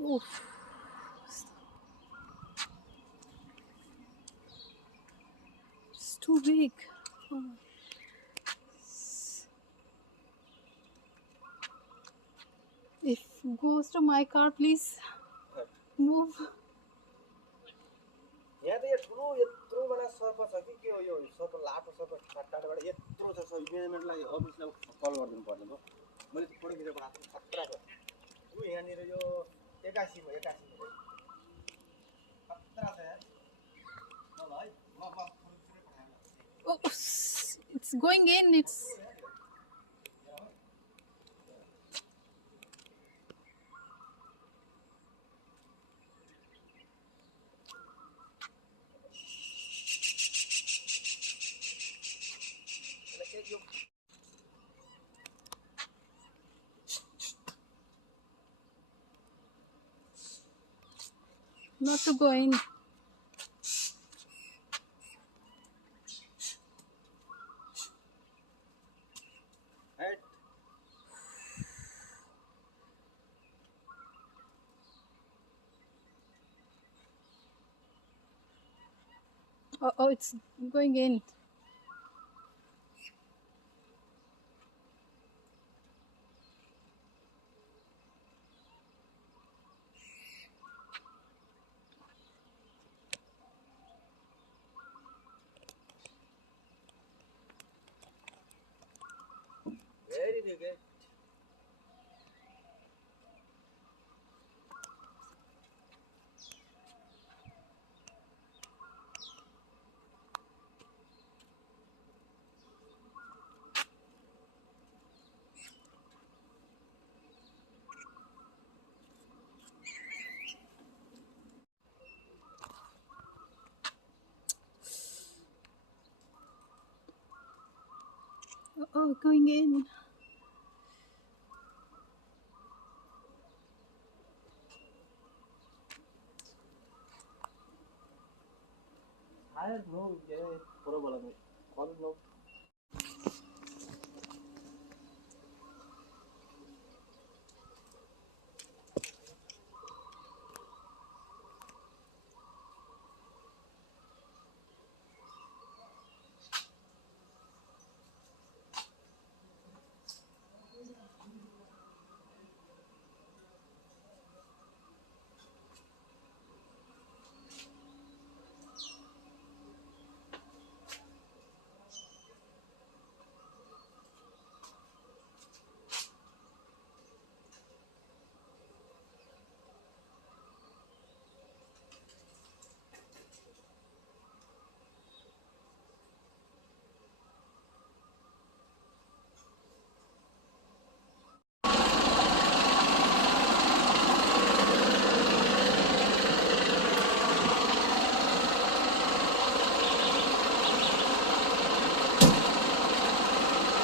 Oof. It's too big. Oh. If goes to my car, please move. यहाँ त यो ठुलो यत्रो बडा सर्प छ कि के हो यो सर्प लाटो सर्प टाढाबाट यत्रो छ म्यानेजमेन्टलाई अफिसलाई कल गरिदिनु पर्ने भयो मैले फोटो खिचेर पठाएको खतरा छ ऊ यहाँनिर यो 81 हो 81 खतरा छ यार ल है म फोटो खिचेर पठाएँ Oh, it's going in. It's not to go in. Oh, it's going in. Very big. Oh, going in. I don't know. Yeah, probably. Call no.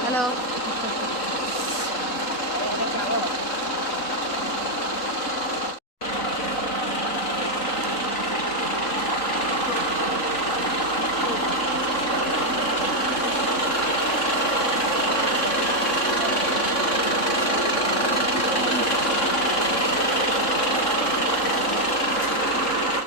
Hello.